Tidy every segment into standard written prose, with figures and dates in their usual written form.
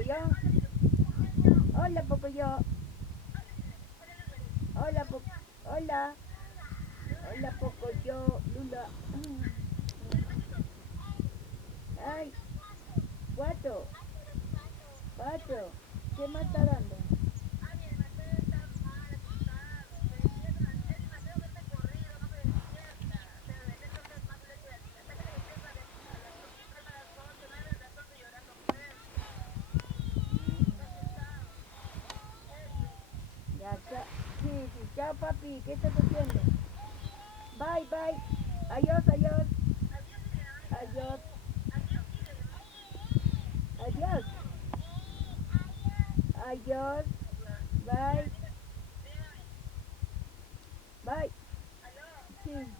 Pocoyo. Hola, Pocoyo. Hola, hola. Hola, Pocoyo. Lula. Ay, cuatro. Cuatro. ¿Qué más está dando? Ya, chao. Sí, sí, chao, papi. ¿Qué estás haciendo? Bye, bye. Adiós, adiós. Adiós. Adiós. Adiós. Bye. Bye. Sí.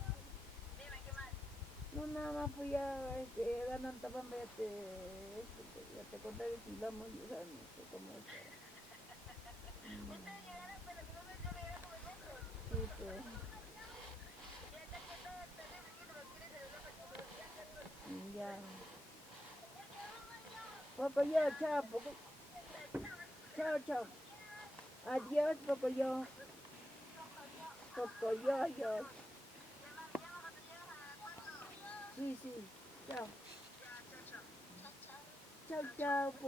No, nada más pues ya ganan tapando ya te conté si vamos, o sea, no sé cómo es. Sí, pues. Ya. Pocoyo, chao, chao, chao. Adiós, Pocoyo. Pocoyo, adiós. Sí, sí. Chao. Chao, chao.